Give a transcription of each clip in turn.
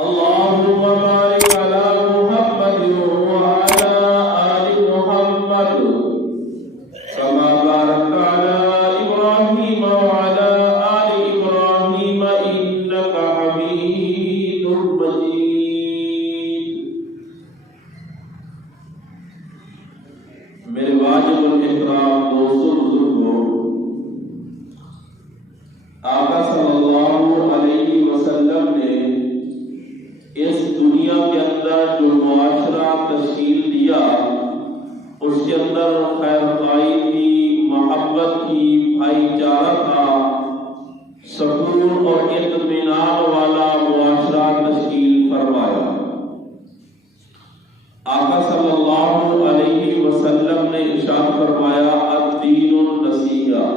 اللهم بارك على محمد وعلى آل محمد كما باركت على إبراهيم وعلى آل إبراهيم إنك حميد مجيد. میرے واجب الاحترام دوستوں بزرگوں، آقا صلی اللہ علیہ وسلم نے اس دنیا کے اندر جو معاشرہ تشکیل دیا، اس کے اندر خیر خواہی تھی، محبت تھی، بھائی چارہ تھا، سکون اور اطمینان والا معاشرہ تشکیل فرمایا. آقا صلی اللہ علیہ وسلم نے ارشاد فرمایا الدین النصیحہ،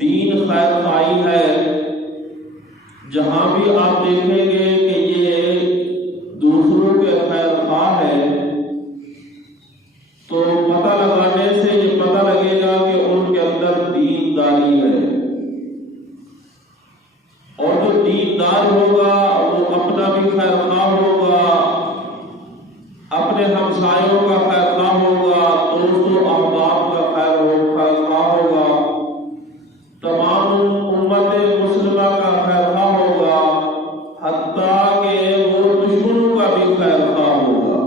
دین خیر خواہی ہے. جہاں بھی آپ دیکھیں گے کہ یہ دوسروں کے خیر خواہ ہے تو پتہ لگانے سے یہ پتہ لگے گا کہ ان کے اندر دینداری ہے. اور جو دیندار ہوگا وہ اپنا بھی خیر خواہ ہوگا، اپنے ہمسایوں کا خیر خواہ ہوگا، دوست و احباب کا خیر خواہ ہوگا، تمام امت مسلمہ کا خیر خواہ ہوگا، حتیٰ کہ وہ دشمنوں کا بھی خیر خواہ ہوگا.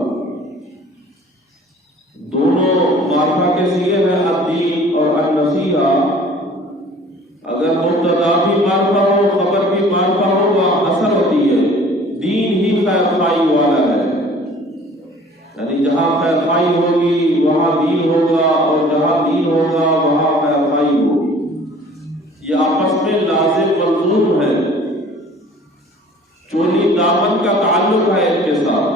دونوں معرفہ کے صیغے ہیں الدین اور النصیحہ. اگر مبتدا بھی معرفہ ہو، خبر بھی معرفہ ہوگا، اثر ہوتی ہے. دین ہی خیر خواہی والا ہے، یعنی جہاں خیر خواہی ہوگی وہاں دین ہوگا، اور جہاں دین ہوگا وہاں خیر خواہی ہوگی. یہ آپس میں لازم ملزوم ہے، چولی دامن کا تعلق ہے ان کے ساتھ.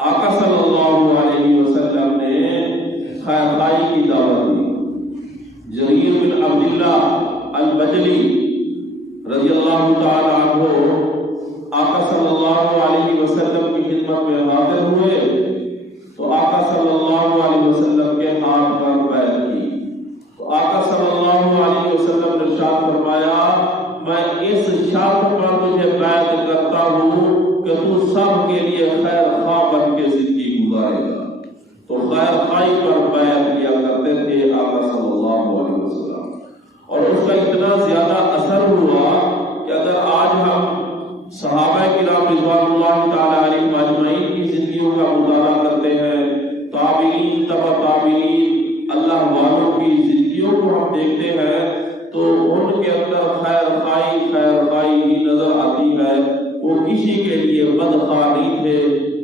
آقا صلی اللہ علیہ وسلم نے خیر خواہی کی دعوت دی. جریر بن عبداللہ البجلی رضی اللہ تعالی عنہ آقا صلی اللہ علیہ وسلم کی خدمت میں حاضر ہوئے تو آقا صلی اللہ علیہ وسلم کے ہاتھ پر بیعت کی. تو آقا صلی اللہ علیہ وسلم نے ارشاد فرمایا میں اس شرط پر تجھے بیعت کرتا ہوں کہ تو سب کے لیے خیر خواہ بن کے زندگی گزارے گا. تو خیر خواہی پر بیعت کیا کرتے تھے آقا صلی اللہ علیہ وسلم، اور اس کا اتنا زیادہ اثر ہوا کہ اگر آج ہم صحابہ کرام رضوان اللہ تعالی علیہم اجمعین کی زندگیوں کا مطالعہ کرتے ہیں، تابعین، تبع تابعین، اللہ والوں کی زندگیوں کو ہم دیکھتے ہیں تو ان کے اندر خیر خواہی ہی نظر آتی ہے. وہ کسی کے لیے بدخواہ نہیں تھے،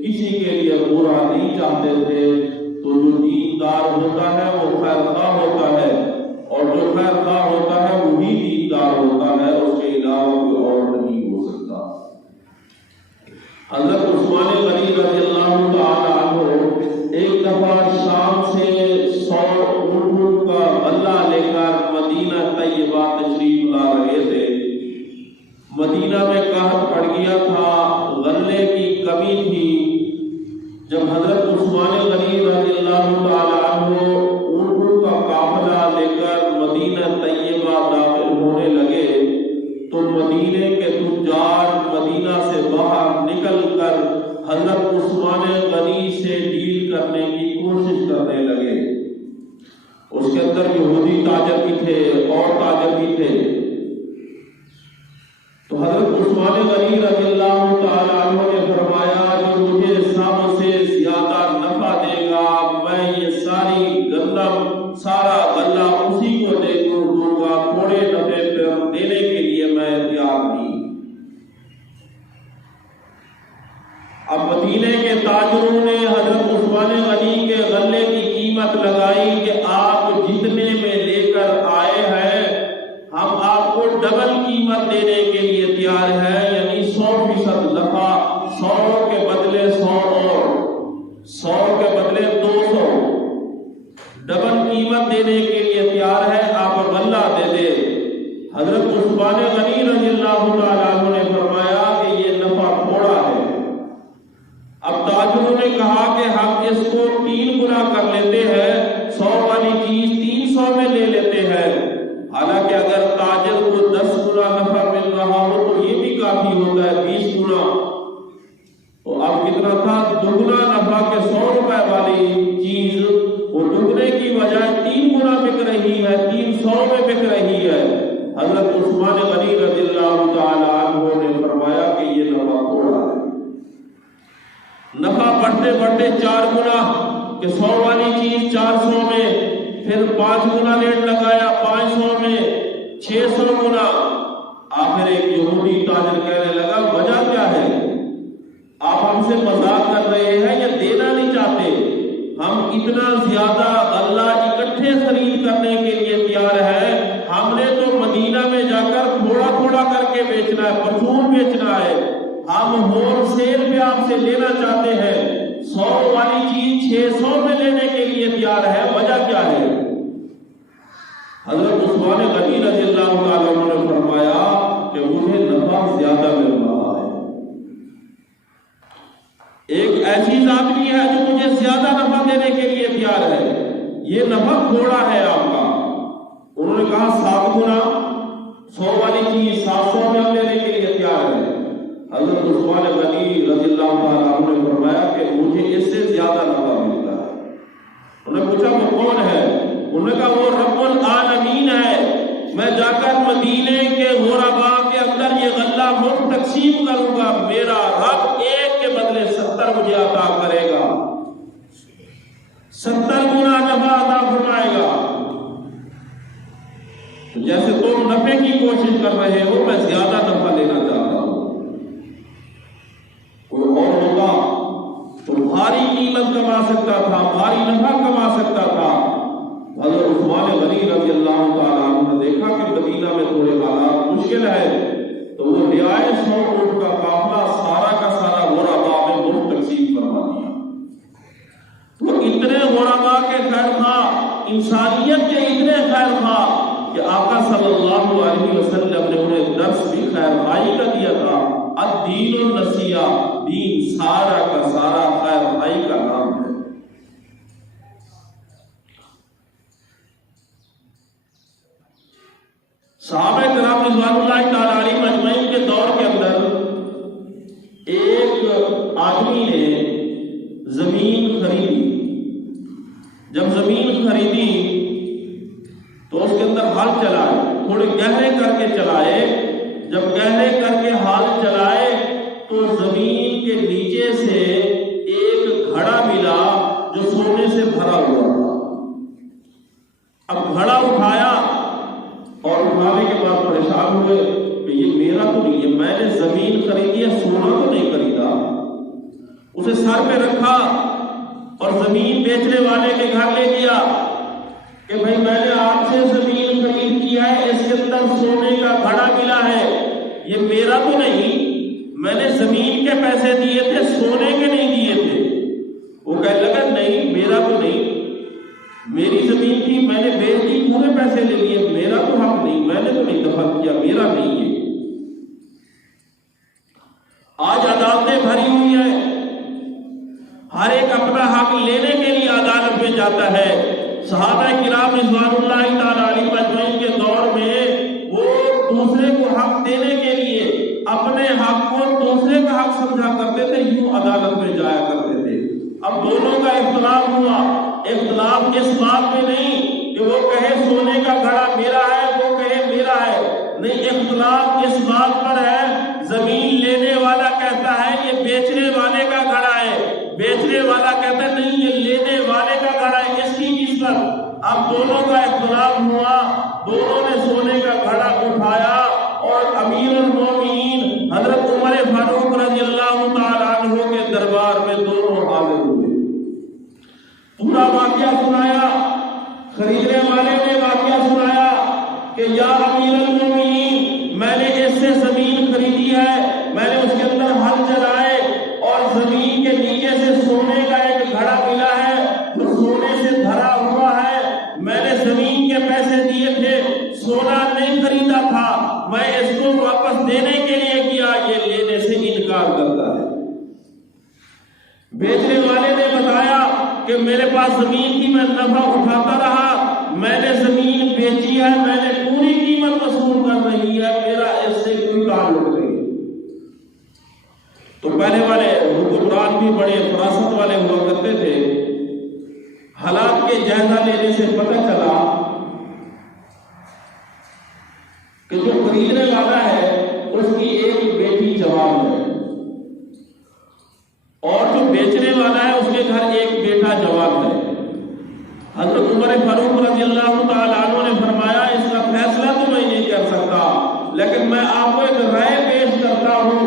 کسی کے لیے برا نہیں چاہتے تھے. تو جو دیندار ہوتا ہے وہ خیر خواہ ہوتا ہے، اور جو خیر خواہ ہوتا ہے وہی دیندار ہوتا ہے، اس کے علاوہ کوئی اور نہیں ہو سکتا. حضرت عثمان غنی رضی اللہ تعالی عنہ ایک دفعہ شام سے 100 اونٹوں کا غلہ لے کر مدینہ طیبہ تشریف لا رہے تھے. مدینہ میں قحط پڑ گیا تھا، غلے کی کمی تھی. جب حضرت عثمان غنی رضی اللہ تعالی عنہ اونٹوں کا قافلہ لے کر مدینہ طیبہ داخل ہونے لگے تو مدینے کے تجار مدینہ سے باہر نکل کر حضرت عثمان غنی سے ڈیل کرنے کی کوشش کرنے لگے. اس کے اندر یہودی تاجر بھی تھے اور تاجر بھی تھے. تو حضرت عثمان غنی رضی اللہ تعالی عنہ نے فرمایا جو مجھے سب سے زیادہ نفع دے گا میں یہ سارا غلہ اسی کو دوں گا، تھوڑے نفع پر دینے کے لیے میں تیار نہیں. اب مدینے کے تاجروں نے حضرت عثمان غنی کے غلے کی قیمت لگائی کہ آپ جتنے میں لے کر آئے ہیں ہم آپ کو ڈبل قیمت دینے کے لیے تیار ہیں، یعنی 100% نفع، 100 کے بدلے 100 اور 100 کے بدلے 200، ڈبل قیمت دینے کے لیے تیار ہے، آپ غلہ دے دے. حضرت عثمان غنی رضی اللہ تعالیٰ عنہ نے فرمایا کہ یہ نفع تھوڑا ہے. اب تاجروں نے کہا کہ ہم اس کو 3 گنا کر لیتے ہیں، 100 والی چیز 300 میں لے لیتے ہیں. حالانکہ اگر تاجر کو 10 گنا نفع مل رہا ہو تو یہ عثمان غنی رضی اللہ تعالی عنہ نے فرمایا کہ یہ نفع تھوڑا ہے، نفع بڑھتے بڑھتے 4 گنا کہ 100 والی چیز 400 میں، پھر 5 گنا ریٹ لگایا 500 میں، 600 گنا۔ آخر ایک یہودی تاجر کہنے لگا وجہ کیا ہے؟ آپ ہم سے مذاق کر رہے ہیں یا دینا نہیں چاہتے؟ ہم اتنا زیادہ غلہ اکٹھے خرید کرنے کے لیے تیار ہے، ہم نے تو مدینہ میں جا کر تھوڑا تھوڑا کر کے بیچنا ہے، پرچون بیچنا ہے، ہم ہول سیل پہ آپ سے لینا چاہتے ہیں، 100 والی چیز 600 میں لینے کے لیے تیار ہے، وجہ کیا ہے؟ حضرت عثمان غنی رضی اللہ تعالیٰ عنہ نے فرمایا کہ مجھے نفع زیادہ مل رہا ہے، ایک ایسی ذات بھی ہے جو مجھے زیادہ نفع دینے کے لیے تیار ہے، یہ نفع تھوڑا ہے آپ کا۔ انہوں نے کہا 7 گنا، 100 والی چیز 700 میں ہم لینے کے لیے تیار ہے۔ حضرت عثمان غنی رضی اللہ تعالیٰ عنہ نے فرمایا کہ مجھے اس سے زیادہ نفع ملتا ہے۔ انہوں نے پوچھا وہ کون ہے؟ انہوں نے کہا وہ رب العالمین ہے، میں جا کر مدینے کے غربا کے اندر یہ غلہ مفت تقسیم کروں گا، میرا رب ایک کے بدلے 70 مجھے عطا کرے گا، 70 گنا نفع عطا فرمائے گا۔ جیسے تم نفع کی کوشش کر رہے ہو، میں زیادہ نفع لینا چاہتا ہوں۔ کوئی اور ہوگا تو بھاری قیمت کما سکتا تھا، بھاری نفع کما سکتا تھا۔ حضرت عثمان غنی رضی اللہ تعالیٰ عنہ نے دیکھا کہ مدینہ میں تھوڑے حالات مشکل ہے، تو وہ رعایت 100 اونٹ کا قافلہ سارا کا سارا غربا میں مفت تقسیم فرما دیا۔ وہ اتنے غربا کے خیر خواہ، انسانیت کے اتنے خیر خواہ کہ آقا صلی اللہ علیہ وسلم نے انہیں درس بھی خیر خواہی کا دیا تھا۔ الدین النصیحہ، دین سارا کا سارا خیر خواہی کا نام ہے۔ صحابہ کرام رضوان اللہ تعالی علیہم اجمعین کے دور کے اندر ایک آدمی نے زمین خریدی۔ جب زمین خریدی تو اس کے اندر ہل چلائے، تھوڑے گہرے کر کے چلائے۔ جب گہرے کر کے ہل چلائے تو زمین کے نیچے سے ایک گھڑا ملا جو سونے سے بھرا ہوا تھا۔ اب گھڑا اٹھایا اور اٹھانے کے بعد پریشان ہوئے کہ یہ میرا تو نہیں ہے، میں نے زمین خریدی ہے، سونا تو نہیں خریدا۔ اسے سر پہ رکھا اور زمین بیچنے والے کے گھر لے گیا کہ بھائی میں نے آپ سے زمین خرید کی ہے، اس کے اندر سونے کا گھڑا ملا ہے، یہ میرا تو نہیں، میں نے زمین کے پیسے دیے تھے، سونے کے نہیں دیے تھے۔ وہ کہنے لگا نہیں میرا تو نہیں، میری زمین تھی، میں نے بیچ دی، پورے پیسے لے لیے، میرا تو حق نہیں، میں نے تو نہیں دفن کیا، میرا نہیں ہے۔ آج عدالتیں بھری ہوئی ہیں، ہر ایک اپنا حق لینے کے لیے عدالت میں جاتا ہے۔ صحابہ کرام رضوان اللہ تعالی علیہم اجمعین کے دور میں وہ دوسرے کو حق دینے کے لیے اپنے حق کو دوسرے کا حق سمجھا کرتے تھے، یوں عدالت میں جایا کرتے تھے۔ اب دونوں کا اختلاف ہوا، اختلاف اس بات میں نہیں کہ وہ کہے سونے کا گھڑا میرا ہے، وہ کہے میرا ہے، نہیں، اختلاف اس بات پر ہے، زمین لینے والا کہتا ہے یہ بیچنے والے کا گھڑا ہے، بیچنے والا کہتا ہے نہیں یہ لینے والے کا گھڑا ہے، اس کی نسبت۔ اب دونوں کا اختلاف ہوا، دونوں نے سونے کا گھڑا اٹھایا اور امیر المومنین حضرت عمر فاروق رضی اللہ تعالیٰ عنہ کے دربار میں دونوں حاضر ہوئے، پورا واقعہ سنایا۔ خریدنے والے نے واقعہ سنایا کہ یا امیر المومنین، میں نے اس سے زمین خریدی ہے، میں نے اس کے اندر ہل چلائے اور زمین کے نیچے سے سونے کا ایک گھڑا ملا ہے جو سونے سے بھرا ہوا ہے، میں نے زمین کے پیسے دیے تھے، سونا نہیں خریدا تھا، میں اس کو واپس دینے کے لیے کیا، یہ لینے سے انکار کرتا ہے۔ بیچنے والے نے بتایا کہ میرے پاس زمین تھی، میں نفع اٹھاتا رہا، میں نے زمین بیچی ہے، میں نے پوری قیمت وصول کر رہی ہے، میرا اس سے کوئی تعلق نہیں۔ تو پہلے والے حکمران بھی بڑے فراست والے ہوا کرتے تھے۔ حالات کے جائزہ لینے سے پتہ چلا کہ جو خریدنے والا ہے اس کی ایک بیٹی جوان ہے، اور جو بیچنے والا ہے اس کے گھر ایک بیٹا جوان ہے۔ حضرت عمر فاروق رضی اللہ تعالیٰ عنہ نے فرمایا اس کا فیصلہ تو میں نہیں کر سکتا، لیکن میں آپ کو ایک رائے پیش کرتا ہوں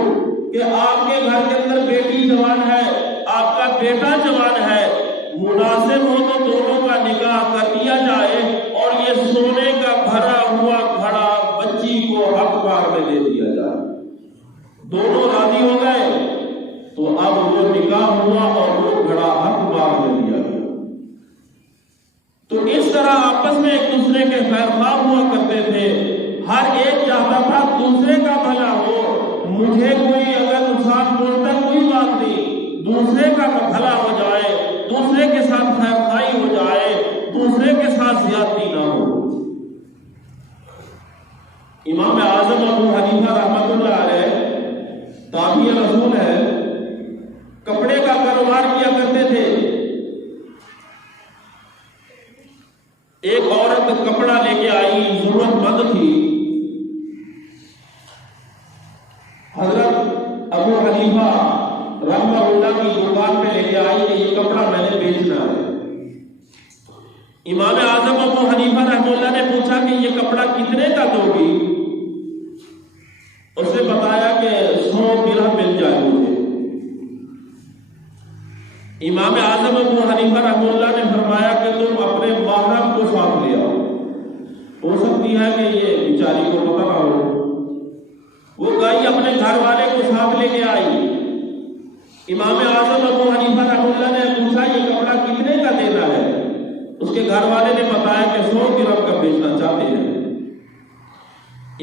کہ آپ کے گھر کے اندر بیٹی جوان ہے، آپ کا بیٹا جوان ہے، مناسب ہو تو دونوں کا نکاح کر دیا جائے اور یہ سونے کا بھرا ہوا گھڑا بچی کو حق بار میں دے دیا جائے۔ دونوں راضی ہو گئے تو اب وہ نکاح ہوا اور وہ گھڑا حق بار میں دیا گیا۔ تو اس طرح آپس میں ایک دوسرے کے خیر خواہ ہوا کرتے تھے، ہر ایک چاہتا تھا دوسرے کا بھلا ہو، مجھے کوئی اگر نقصان پہنچتا کوئی بات نہیں، دوسرے کا بھلا ہو جائے، دوسرے کے ساتھ خیر خواہی ہو جائے، دوسرے کے ساتھ زیادتی نہ ہو۔ امام اعظم ابو حنیفہ رحمۃ اللہ علیہ تابعی رسول ہے، کپڑے کا کاروبار کیا کرتے تھے۔ ایک عورت کپڑا لے کے آئی، ضرورت مند تھی، حضرت ابو حنیفہ رحمہ اللہ کی دکان پہ لے کے آئی کہ یہ کپڑا میں نے بیچنا ہے۔ امام اعظم ابو حنیفہ رحمہ اللہ نے پوچھا کہ یہ کپڑا کتنے کا دو گی؟ اس نے بتایا کہ 100 درہم مل جائے مجھے۔ امام اعظم ابو حنیفہ رحمہ اللہ نے فرمایا کہ تم اپنے محرم کو ساتھ لے آؤ، ہو سکتی ہے کہ یہ بیچاری کو پتہ نہ ہو۔ وہ گئی اپنے گھر والے کو ساتھ لے کے آئی۔ امام اعظم ابو حنیفہ رحمہ اللہ نے پوچھا یہ کپڑا کتنے کا دینا ہے؟ اس کے گھر والے نے بتایا کہ 100 درہم کا بیچنا چاہتے ہیں۔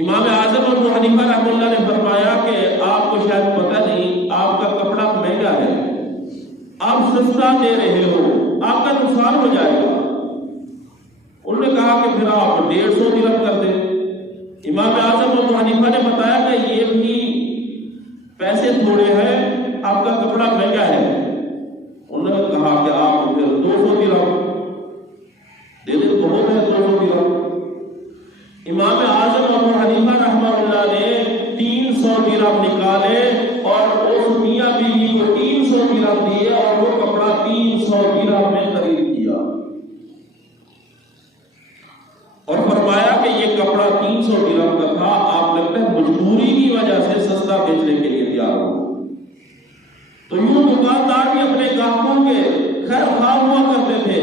امام اعظم ابو حنیفہ رحمہ اللہ نے فرمایا کہ آپ کو شاید پتہ نہیں، آپ کا کپڑا مہنگا ہے، آپ سستا دے رہے ہو، آپ کا نقصان ہو جائے گا۔ انہوں نے کہا کہ پھر آپ 150 درہم کر دیں۔ امام اعظم ابو حنیفہ نے بتایا کہ یہ بھی پیسے تھوڑے ہیں، آپ کا کپڑا مہنگا ہے۔ انہوں نے کہا کہ آپ پھر 200 درہم دے دیں، بہت ہے 200 درہم۔ امام اعظم ابو حنیفہ رحمہ اللہ نے 300 درہم نکالے اور اس میاں بیوی کو 300 درہم دیے اور وہ کپڑا 300 درہم میں خرید کیا، اور فرمایا کہ یہ کپڑا 300 درہم کا تھا، آپ لگتا ہے مجبوری کی وجہ سے سستا بیچنے کے لیے تیار ہو۔ تو یوں دکاندار بھی اپنے گاہکوں کے خیر خواہ ہوا کرتے تھے۔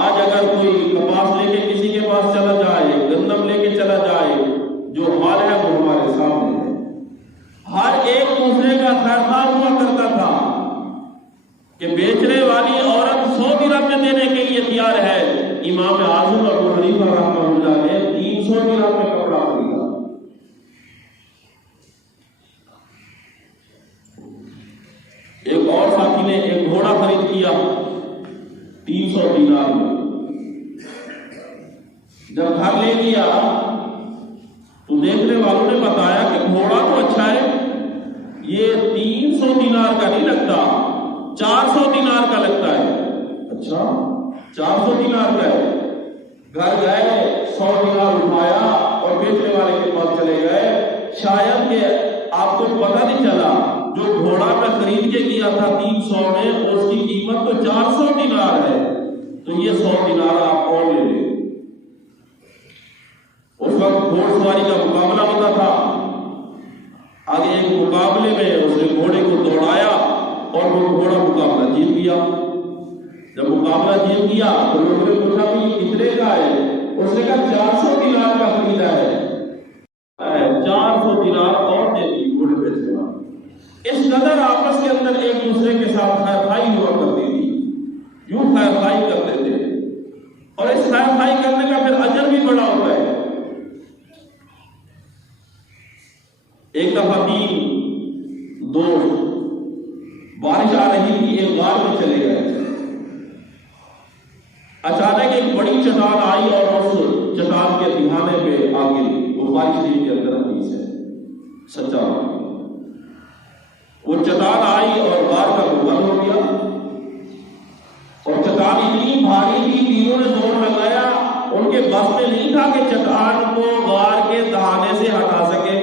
آج اگر کوئی کپاس لے کے کسی کے پاس چلا جائے، گندم لے کے چلا جائے، جو حال ہے وہ ہمارے سامنے ہے۔ ہر ایک دوسرے کا خیر خواہ ہوا کرتا تھا کہ بیچنے والی عورت 100 درہم میں دینے کے لیے تیار ہے، امام اعظم ابو حنیفہ رحمہ اللہ نے 300 درہم میں کپڑا خریدا۔ ایک اور ساتھی نے ایک گھوڑا خرید کیا 300 دینار میں۔ جب گھر لے گیا تو دیکھنے والوں نے بتایا کہ گھوڑا تو اچھا ہے، یہ 300 دینار کا نہیں لگتا، 400 دینار کا لگتا ہے۔ اچھا 400 دینار کا ہے۔ گھر گئے، 100 دینار اٹھایا اور بیچنے والے کے پاس چلے گئے۔ شاید کہ آپ کو پتہ نہیں چلا، جو گھوڑا میں خرید کے کیا تھا 300 میں، اس کی قیمت تو 400 دینار ہے، تو یہ 100 دینار آپ اور لے لیں۔ اس وقت گھوڑ سواری کا مقابلہ ہوتا تھا، آگے ایک مقابلے میں اس نے گھوڑے کو دوڑایا اور وہ گھوڑا مقابلہ جیت گیا۔ جب مقابلہ جیت گیا تو لوگوں نے پوچھا کہ یہ کتنے کا ہے؟ اس نے کہا 400 دینار کا خریدا ہے۔ 400 دینار اور دے دی گھوڑے بیچنے والا۔ اس قدر آپس کے اندر ایک دوسرے کے ساتھ خیر خواہی ہوا کرتی تھی، یوں خیر خواہی کرتے تھے، اور اس خیر خواہی کرنے کا پھر اجر بھی بڑا ہوتا ہے۔ ایک دفعہ 3 دوست بارش آ رہی تھی، ایک غار میں چلے گئے۔ اچانک ایک بڑی چٹان آئی اور اس چٹان کے دہانے پہ آ گئی۔ بخاری شریف کے اندر حدیث ہے، سچا وہ چٹان آئی اور غار کا بند ہو گیا، اور چٹان اتنی بھاری تھی، تینوں نے زور لگایا، ان کے بس میں نہیں تھا کہ چٹان کو غار کے دہانے سے ہٹا سکے۔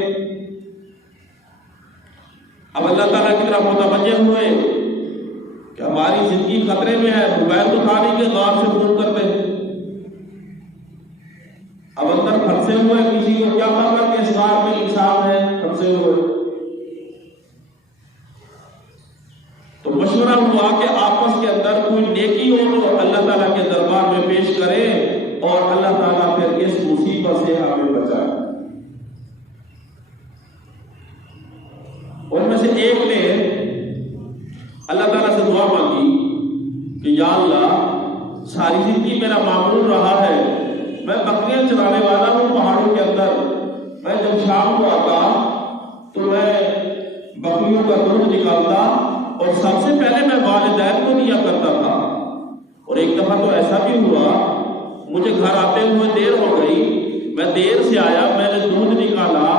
اب اللہ تعالیٰ کی طرف متوجہ ہوئے کہ ہماری زندگی خطرے میں ہے، موبائل تو تھا نہیں کہ غار سے فون کرتے، اب اندر پھنسے ہوئے کسی کو کیا خبر کہ اس غار میں انسان ہے پھنسے ہوئے۔ تو مشورہ ہوا کہ آپس کے اندر کوئی نیکی ہو تو اللہ تعالیٰ کے دربار میں پیش کرے اور اللہ تعالیٰ پھر اس مصیبت سے ہمیں بچائے۔ ان میں سے ایک نے اللہ تعالیٰ سے دعا مانگی کہ یا اللہ ساری زندگی میرا معمول رہا ہے، میں بکریاں چرانے والا ہوں پہاڑوں کے اندر، میں جب شام کو آتا تو میں بکریوں کا دودھ نکالتا اور سب سے پہلے میں والدین کو دیا کرتا تھا۔ اور ایک دفعہ تو ایسا بھی ہوا مجھے گھر آتے ہوئے دیر ہو گئی، میں دیر سے آیا، میں نے دودھ نکالا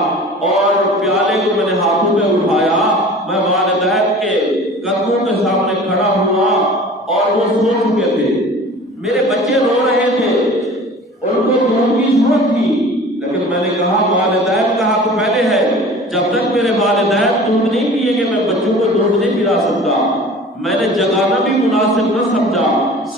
اور پیالے کو میں نے ہاتھوں میں اٹھایا، میں والدین کے قدموں کے سامنے کھڑا ہوا اور وہ سو چکے تھے، میرے بچے رو رہے تھے، ان کو دودھ کی ضرورت تھی، لیکن میں نے کہا والدین کا حق پہلے ہے، جب تک میرے والدین دودھ نہیں پیئیں گے میں بچوں کو دودھ نہیں پلا سکتا۔ میں نے جگانا بھی مناسب نہ سمجھا،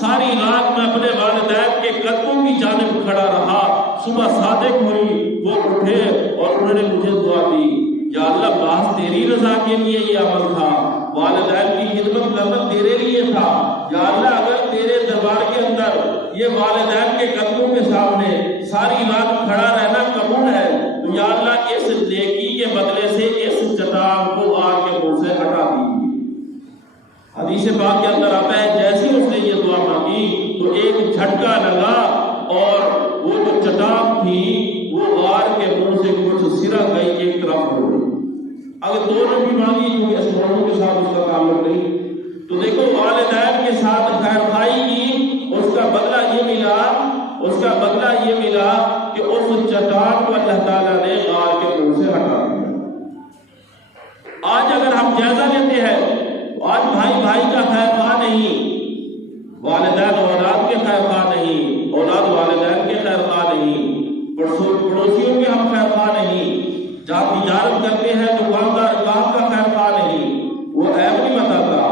ساری رات میں اپنے والدین کے قدموں کی جانب کھڑا رہا، صبح صادق ہوئی، وہ اٹھے اور انہوں نے مجھے دعا دی، یا اللہ باس تیری رضا کے لیے یہ عمل تھا، والدین کی خدمت کرنا تیرے لیے تھا، یا اللہ اگر تیرے دربار کے اندر یہ والدین کے قدموں کے سامنے ساری رات کھڑا رہنا قبول ہے تو یا اللہ اس نیکی کے بدلے سے اس چٹان کو آگ کے منہ سے ہٹا دیجیے۔ حدیث پاک کے اندر آتا ہے جیسے اس نے یہ دعا مانگی تو ایک جھٹکا لگا اور وہ جو چٹان تھی وہ غار کے منہ سے کچھ سرا گئی ایک طرف ہو گئی۔ اگر دونوں بھی مانگی کیونکہ اس موضوع کے ساتھ اس کا تعلق نہیں، تو دیکھو والدین کے ساتھ خیر خواہی کی، اس کا بدلہ یہ ملا کہ اس چٹان کو اللہ تعالیٰ نے غار کے منہ سے ہٹا دیا۔ آج اگر ہم جائزہ لیتے ہیں تو آج بھائی کا خیر خواہ نہیں، والدین اولاد کے خیر خواہ نہیں، اولاد والدین کے خیر خواہ نہیں، پڑوسیوں کے ہم خیر خواہ نہیں، جہاں تجارت کرتے ہیں دکاندار گاہک کا خیر خواہ نہیں، وہ عیب نہیں بتاتا،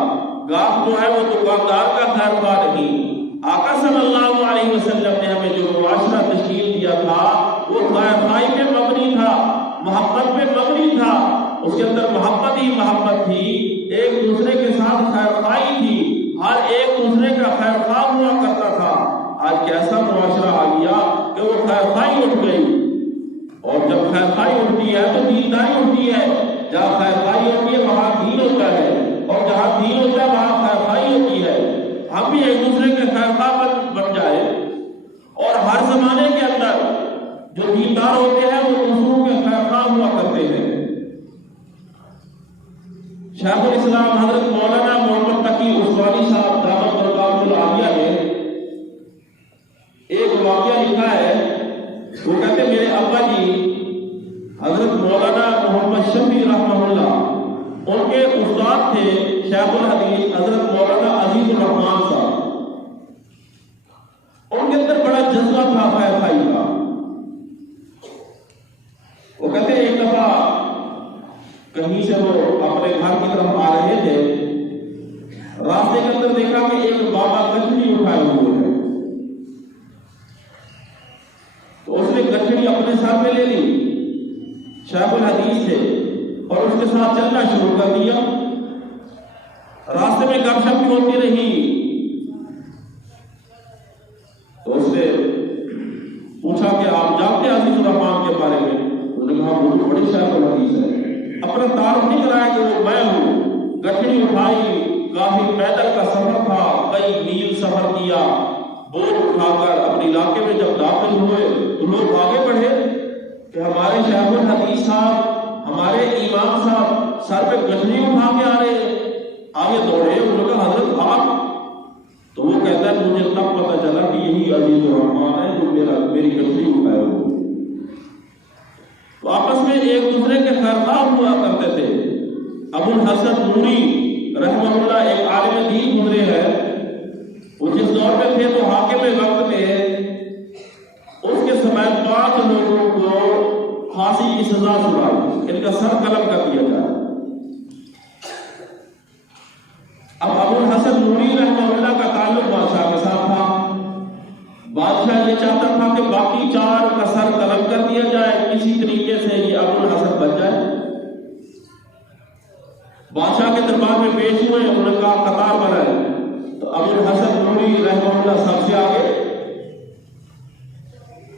گاہک جو ہے وہ دکاندار کا خیر خواہ نہیں۔ آقا صلی اللہ علیہ وسلم نے ہمیں جو معاشرہ تشکیل دیا تھا وہ خیر خواہی پہ مبنی تھا، محبت پہ مبنی تھا، اس کے اندر محبت ہی محبت تھی، ایک دوسرے کے ساتھ خیر خواہی تھی، ہر ایک دوسرے کا خیر خواہ ہوا کرتا تھا۔ آج کیسا معاشرہ آ گیا کہ وہ خیر خواہی اٹھ گئی، اور جب خیر خواہی اٹھتی ہے تو دینداری اٹھتی ہے، جہاں خیر خواہی ہوتی ہے وہاں دین ہوتا ہے، اور جہاں دین ہوتا ہے وہاں خیر خواہی ہوتی ہے۔ ہم بھی ایک دوسرے کے خیر خواہ بن جائے، اور ہر زمانے کے اندر جو دیندار ہوتے ہیں وہ دوسروں کے خیر خواہ ہوا کرتے ہیں۔ شیخ الاسلام حضرت مولانا محمد تقی عثمانی صاحب دامت برکاتہ العالیہ نے ایک واقعہ لکھا ہے، وہ کہتے میرے ابا جی حضرت مولانا محمد شفیع رحمہ اللہ، ان کے استاد تھے شیخ الحدیث حضرت مولانا عزیز الرحمان صاحب، ان کے اندر بڑا جذبہ تھا خیر خواہی کا۔ وہ کہتے ایک دفعہ کہیں سے وہ اپنے گھر کی طرف آ رہے تھے، راستے کے اندر دیکھا کہ ایک بابا گٹھڑی اٹھائے ہوئے ہیں، تو اس نے گٹھڑی اپنے ساتھ میں لے لی، شیخ الحدیث تھے، اور اس کے ساتھ چلنا شروع کر دیا۔ راستے میں گپ شپ بھی ہوتی رہی، تو اس نے پوچھا کہ آپ جانتے ہیں عزیز الرحمان کے بارے میں؟ انہوں نے کہا وہ بڑی شیخ الحدیث ہے۔ اپنا تعارف نہیں کرایا کہ وہ میں ہوں، گٹھڑی اٹھائی، کافی پیدل کا سفر تھا، کئی میل سفر کیا، بوجھ اٹھا کر اپنے علاقے میں جب داخل ہوئے تو لوگ آگے بڑھے کہ ہمارے شیخ الحدیث صاحب، ہمارے امام صاحب سر پہ گٹھڑی اٹھا کے آ رہے، آگے دوڑے، انہوں نے کہا حضرت آپ، تو وہ کہتا ہے مجھے تب پتہ چلا کہ یہی عزیز الرحمان ہے جو میری گٹھڑی اٹھائے ہوئے۔ تو آپس میں ایک دوسرے کے خیر خواہ ہوا کرتے تھے۔ ابو الحسن نوری رحمہ اللہ ایک عالم دین گزرے ہیں، وہ جس دور میں تھے تو حاکم وقت میں اس ان کا سر قلم کر دیا جائے۔ اب ابو الحسن نوری رحمہ اللہ کا تعلق بادشاہ کے ساتھ تھا۔ بادشاہ یہ چاہتا تھا کہ باقی 4 کا سر قلم کر دیا جائے، کسی طریقے سے یہ ابو الحسن بچ جائے۔ بادشاہ کے دربار میں پیش ہوئے، انہوں نے کہا قطار بنائے، تو ابو الحسن نوری رحمہ اللہ سب سے آگے۔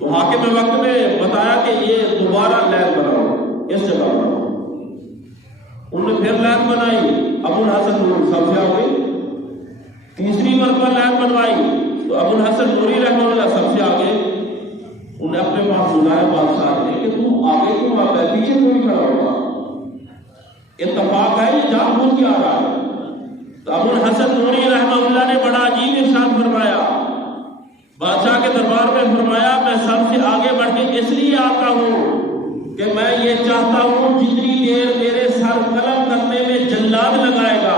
تو حاکم وقت نے بتایا کہ یہ دوبارہ لائن بناؤ، اس جگہ بناؤ۔ انہوں نے پھر لائن بنائی، ابو الحسن نوری سب سے آگے۔ تیسری مرتبہ لائن بنوائی تو ابو الحسن نوری رحمہ اللہ سب سے آگے۔ انہوں نے اپنے پاس بلایا بادشاہ نے کہ تم آگے کیوں آتا ہے، پیچھے کیوں نہیں کھڑا ہوگا؟ اتفاق ہے یہ جان بوجھ کے آ رہا ہے۔ تو ابو الحسن نوری رحمہ اللہ نے بڑا عجیب ارشاد فرمایا، بادشاہ کے دربار میں فرمایا میں سب سے آگے بڑھ کے اس لیے آتا ہوں کہ میں یہ چاہتا ہوں جتنی دیر میرے سر قلم کرنے میں جلاد لگائے گا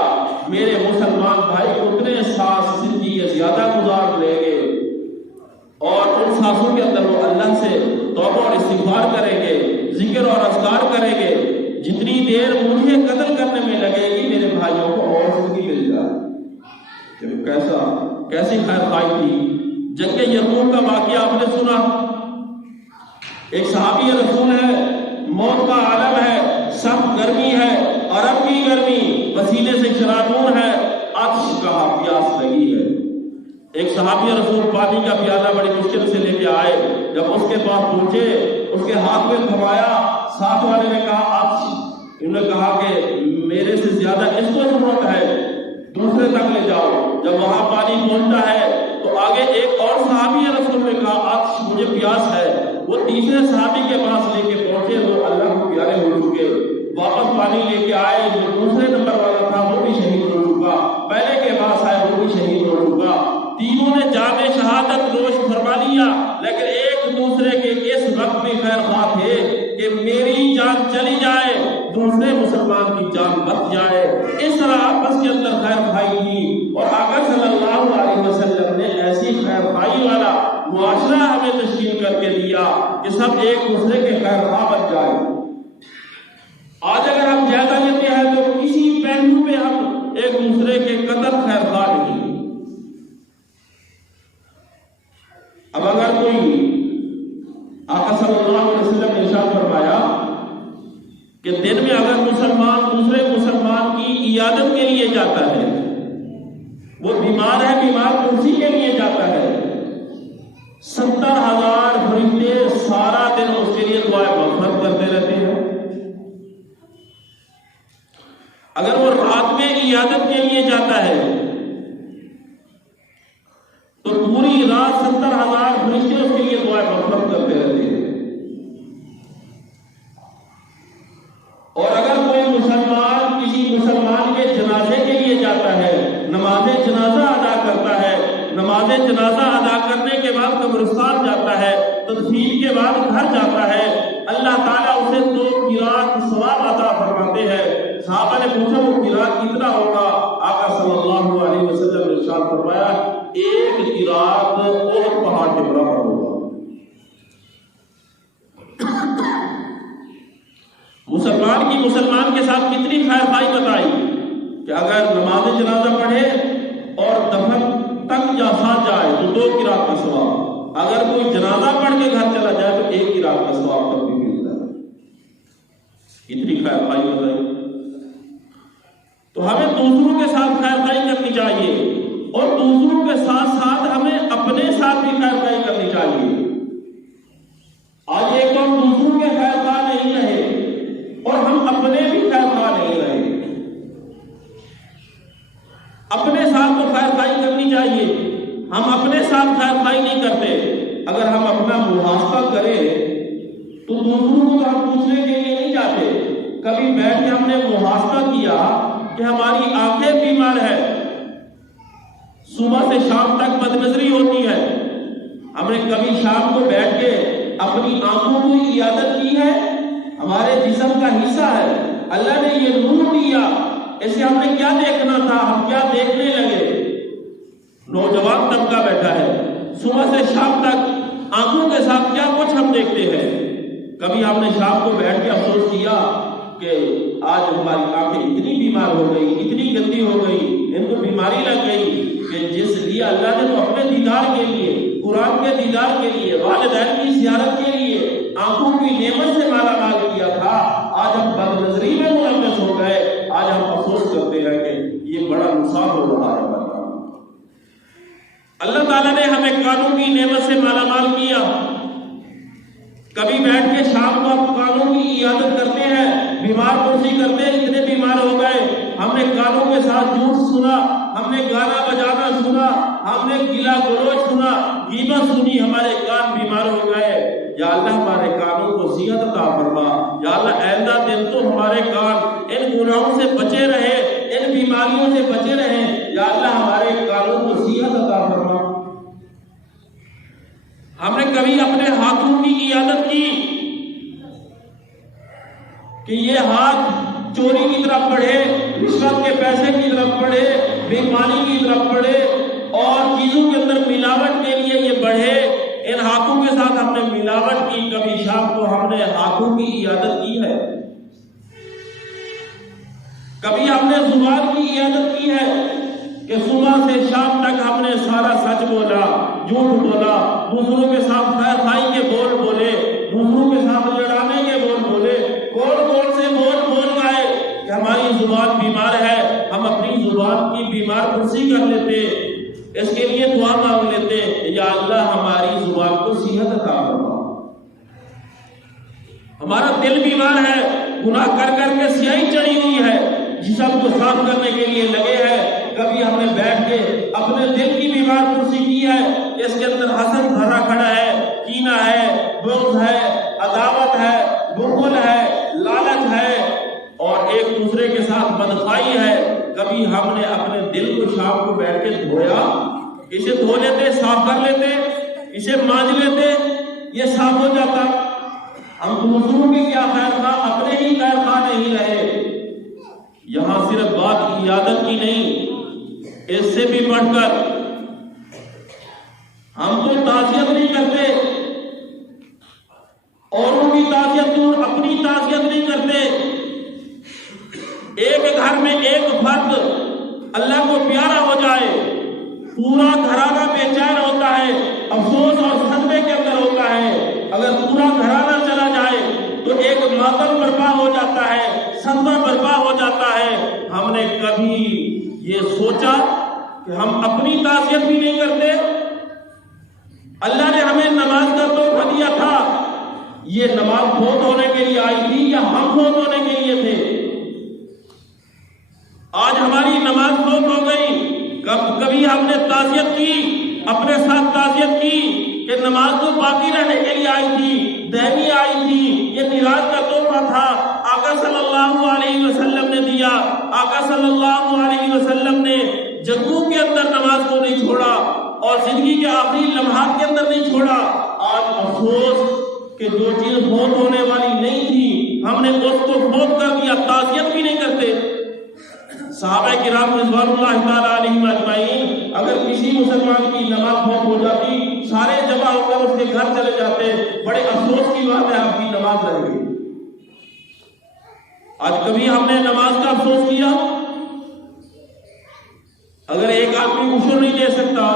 میرے مسلمان بھائی اتنے سانس زندگی زیادہ گزار لیں گے، اور ان سانسوں کے اندر وہ اللہ سے توبہ اور استغفار کریں گے، ذکر اور اذکار کریں گے۔ جتنی دیر مجھے قتل کرنے میں لگے گی میرے بھائیوں کو اور زندگی مل جائے۔ کیسی خیر خواہی تھی۔ جنگ یرموک کا واقعہ آپ نے سنا، ایک صحابی رسول ہے، موت کا عالم ہے، سخت گرمی ہے، عرب کی گرمی، پسینے سے شرابور ہے، عطش کا پیاس لگی ہے۔ ایک صحابی رسول پانی کا پیالہ بڑی مشکل سے لے کے آئے، جب اس کے پاس پہنچے اس کے ہاتھ میں تھمایا، ساتھ والے نے کہا عطش، انہوں نے کہا کہ میرے سے زیادہ اس کو ضرورت ہے، دوسرے تک لے جاؤ۔ جب وہاں پانی پہنچتا ہے تو آگے ایک اور صحابی رسول نے کہا عطش، مجھے پیاس ہے، وہ تیسرے صحابی کے پاس لے کے پہنچے، وہ اللہ کو پیارے ہو چکے، واپس پانی لے کے آئے، جو دوسرے نمبر والا تھا وہ بھی شہید ہو چکا، پہلے کے پاس آئے وہ بھی شہید ہو چکا۔ تینوں نے جام شہادت نوش فرما لیا، لیکن ایک دوسرے کے اس وقت میں خیر خواہ تھے کہ میری جان چلی جائے دوسرے مسلمان کی جان بچ جائے۔ اس طرح آپس کے اندر خیر خواہی تھی، اور آقا صلی اللہ علیہ وسلم نے ایسی خیر خواہی والا معاشرہ ہمیں تشکیل کر کے دیا کہ سب ایک دوسرے کے خیر خواہ بچ جائے۔ آج اگر ہم جائزہ لیتے ہیں تو کسی پہلو میں ہم ایک دوسرے کے قدر خیر خواہ نہیں۔ اب اگر کوئی آقا صلی اللہ علیہ وسلم نے ارشاد فرمایا کہ دن میں اگر مسلمان دوسرے مسلمان کی عیادت کے لیے جاتا ہے، وہ بیمار ہے، بیمار کرسی کے لیے جاتا ہے، 70,000 فرشتے سارا دن اس کے لیے دعائیں مغفرت کرتے رہتے ہیں۔ اگر وہ رات میں عیادت کے لیے جاتا ہے تو پوری رات 70,000 فرشتے اس کے لیے دعائیں مغفرت کرتے رہتے ہیں۔ اور اگر کوئی مسلمان کسی مسلمان کے جنازے کے لیے جاتا ہے، نماز جنازہ ادا کرتا ہے، نماز جنازہ ادا کرنے کے بعد قبرستان جاتا ہے، تدفین کے بعد گھر جاتا ہے، اللہ تعالیٰ اسے 2 قرات ثواب عطا فرماتے ہیں۔ صحابہ نے پوچھا وہ قرات کتنا ہوگا؟ آقا صلی اللہ علیہ وسلم نے ارشاد فرمایا 1 قرات اور پہاڑ کے برابر ہوگا۔ مسلمان کی مسلمان کے ساتھ کتنی خیر خواہی بتائی کہ اگر نماز جنازہ پڑھے اور دفن تک جا ساتھ جائے تو 2 قرات کا ثواب، اگر کوئی جنازہ پڑھ کے گھر چلا جائے تو 1 قرات کا ثواب تک بھی ملتا ہے۔ اتنی خیر خواہی بتائی۔ تو ہمیں دوسروں کے ساتھ خیر خواہی کرنی چاہیے، اور دوسروں کے ساتھ ساتھ ہمیں اپنے ساتھ بھی خیر خواہی کرنی چاہیے۔ آج ایک اور دوسروں کے خیر خواہ نہیں رہے اور ہم اپنے بھی خیر خواہ نہیں رہے۔ اپنے ساتھ تو خیر خواہی کرنی چاہیے، ہم اپنے ساتھ خیر خواہی نہیں کرتے۔ اگر ہم اپنا محاسبہ کریں تو دوسروں کو تو ہم پوچھنے کے لیے نہیں جاتے۔ کبھی بیٹھ کے ہم نے محاسبہ کیا کہ ہماری آنکھیں بیمار ہے، صبح سے شام تک بدنظری ہوتی ہے، ہم نے کبھی شام کو بیٹھ کے اپنی آنکھوں کی عیادت کی ہے؟ ہمارے جسم کا حصہ ہے، اللہ نے یہ نور دیا، اسے ہم نے کیا دیکھنا تھا، ہم کیا دیکھنے لگے۔ نوجوان طبقہ بیٹھا ہے، صبح سے شام تک آنکھوں کے ساتھ کیا کچھ ہم دیکھتے ہیں۔ کبھی ہم نے شام کو بیٹھ کے افسوس کیا کہ آج ہماری آنکھیں اتنی بیمار ہو گئی، اتنی گندی ہو گئی، ان کو بیماری لگ گئی کہ جس لیے اللہ نے تو اپنے دیدار کے لیے، قرآن کے دیدار کے لیے، والدین کی زیارت کے لیے آنکھوں کی نعمت سے مالا مال کیا تھا، آج ہم بد نظری میں ملوث ہو گئے، آج ہم افسوس کرتے ہیں کہ یہ بڑا نقصان ہو رہا ہے ہمارا۔ اللہ تعالیٰ نے ہمیں کانوں کی نعمت سے مالا مال کیا، کبھی بیٹھ کے شام کو آپ کانوں کی عیادت کرتے ہیں، بیمار پرسی کرتے ہیں، اتنے بیمار ہو گئے، ہم نے کانوں کے ساتھ جھوٹ سنا، ہم نے گانا بجانا سنا، ہم نے گلا گلوچ سنا، غیبت سنی، ہمارے کان بیمار ہو گئے۔ یا اللہ ہمارے کانوں کو صحت عطا فرما، یا اللہ آئندہ دن تو ہمارے کان ان گناہوں سے بچے رہے، ان بیماریوں سے بچے رہے، یا اللہ ہمارے کانوں کو صحت عطا فرما۔ ہم نے کبھی اپنے ہاتھوں کی عیادت کی کہ یہ ہاتھ چوری کی طرف بڑھے، رشوت کے پیسے کی طرف بڑھے، بے ایمانی کی طرف بڑھے اور چیزوں کے اندر ملاوٹ کے لیے یہ بڑھے، ان ہاتھوں کے ساتھ ہم نے ملاوٹ کی، کبھی شام کو ہم نے ہاتھوں کی عیادت کی ہے، کبھی ہم نے زبان کی عیادت کی ہے کہ صبح سے شام تک ہم نے سارا سچ بولا، جھوٹ بولا، دوسروں کے ساتھ خیر خائی کے بول بولے، دوسروں کے ساتھ لڑانے کے بول بولے، کون کون سے بول گئے کہ ہماری زبان بیمار ہے، ہم اپنی زبان کی بیمار پرسی کر لیتے، اس کے لیے دعا مانگ لیتے، یا اللہ ہماری زبان کو صحت عطا فرما۔ ہمارا دل بیمار ہے، گناہ کر کر کے سیاہی چڑھی ہوئی ہے، جسم کو صاف کرنے کے لیے لگے ہیں، کبھی ہم نے بیٹھ کے اپنے دل کی بیمار پرسی کی ہے، اس کے اندر حسد بھرا کھڑا ہے، کینہ ہے، بغض ہے، عداوت ہے، بخل ہے، لالچ ہے اور ایک دوسرے کے ساتھ بدخوائی ہے۔ کبھی ہم نے اپنے دل کو شام کو بیٹھ کے دھویا، اسے دھو لیتے، صاف کر لیتے، اسے مانج لیتے، یہ صاف ہو جاتا۔ ہم دوسروں کے کیا خیر خواہ، اپنے ہی خیر خواہ نہیں رہے۔ یہاں صرف بات عیادت کی نہیں، اس سے بھی بڑھ کر ہم تو تعزیت نہیں کرتے، اوروں کی تعزیت دور، اپنی تعزیت نہیں کرتے۔ ایک گھر میں ایک فرد اللہ کو پیارا ہو جائے، پورا گھرانہ بے چین ہوتا ہے، افسوس اور صدمے کے اندر ہوتا ہے۔ اگر پورا گھرانہ چلا جائے تو ایک ماتم برپا ہو جاتا ہے، صدمہ برپا ہو جاتا ہے۔ ہم نے کبھی یہ سوچا کہ ہم اپنی تعزیت بھی نہیں کرتے؟ اللہ نے ہمیں نماز کا تحفہ دیا تھا، یہ نماز فوت ہونے کے لیے آئی تھی یا ہم فوت ہونے کے لیے تھے؟ آج ہماری نماز فوت ہو گئی، کبھی ہم نے تعزیت کی، اپنے ساتھ تعزیت کی کہ نماز تو باقی رہنے کے لیے آئی تھی، دہنی آئی تھی، یہ میراث کا تحفہ تھا، آقا صلی اللہ علیہ وسلم نے دیا، آقا صلی اللہ علیہ وسلم نے جنگوں کے اندر نماز کو نہیں چھوڑا اور زندگی کے آخری لمحات کے اندر نہیں چھوڑا۔ آج افسوس کہ جو چیز فوت ہونے والی نہیں تھی ہم نے اس کو فوت کر دیا، تعزیت بھی نہیں کرتے۔ صحابہ کرام رضوان اللہ تعالیٰ علیہم اجمعین اگر کسی مسلمان کی نماز فوت ہو جاتی، سارے جمع ہو کر اس کے گھر چلے جاتے، بڑے افسوس کی بات ہے آپ کی نماز رہ گئی۔ آج کبھی ہم نے نماز کا افسوس کیا؟ اگر ایک آدمی عشر نہیں دے سکتا،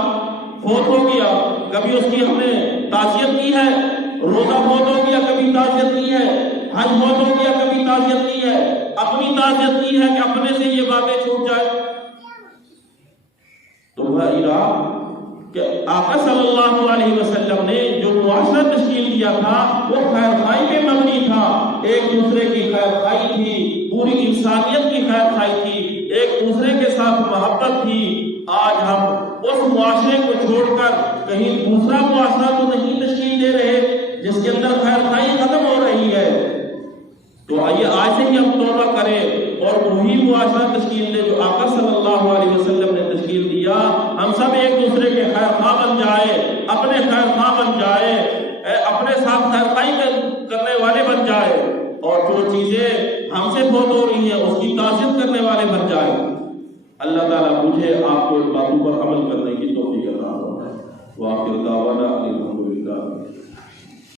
فوت ہو گیا، کبھی اس کی ہم نے تعزیت کی ہے؟ روزہ فوت ہو گیا، کبھی تعزیت کی ہے؟ حج فوت ہو گیا، کبھی تعزیت کی ہے؟ اپنی تعزیت کی ہے کہ اپنے سے یہ باتیں چھوٹ جائے؟ تو بھائیرا کہ آقا صلی اللہ علیہ وسلم نے جو معاشرہ تشکیل دیا تھا وہ خیر خائی پہ مبنی تھا، ایک دوسرے کی خیر خائی تھی، پوری انسانیت کی خیر خائی تھی، ایک دوسرے کے ساتھ محبت تھی۔ آج ہم اس معاشرے کو چھوڑ کر کہیں دوسرا معاشرہ تو نہیں تشکیل دے رہے جس کے اندر خیر خائی ختم ہو رہی ہے۔ تو آئیے آج سے ہی ہم توبہ کریں اور وہی معاشرہ تشکیل دے جو آقا صلی اللہ علیہ وسلم نے تشکیل دیا۔ ہم سب ایک دوسرے کے خیر خواہ بن جائے، اپنے خیر خواہ بن جائے، اپنے ساتھ خیر خواہی کرنے والے بن جائے، اور جو چیزیں ہم سے فوت ہو رہی ہیں اس کی تعزیت کرنے والے بن جائے۔ اللہ تعالیٰ مجھے آپ کو ان باتوں پر عمل کرنے کی توفیق عطا فرمائے۔ وآخر دعوانا الحمدللہ۔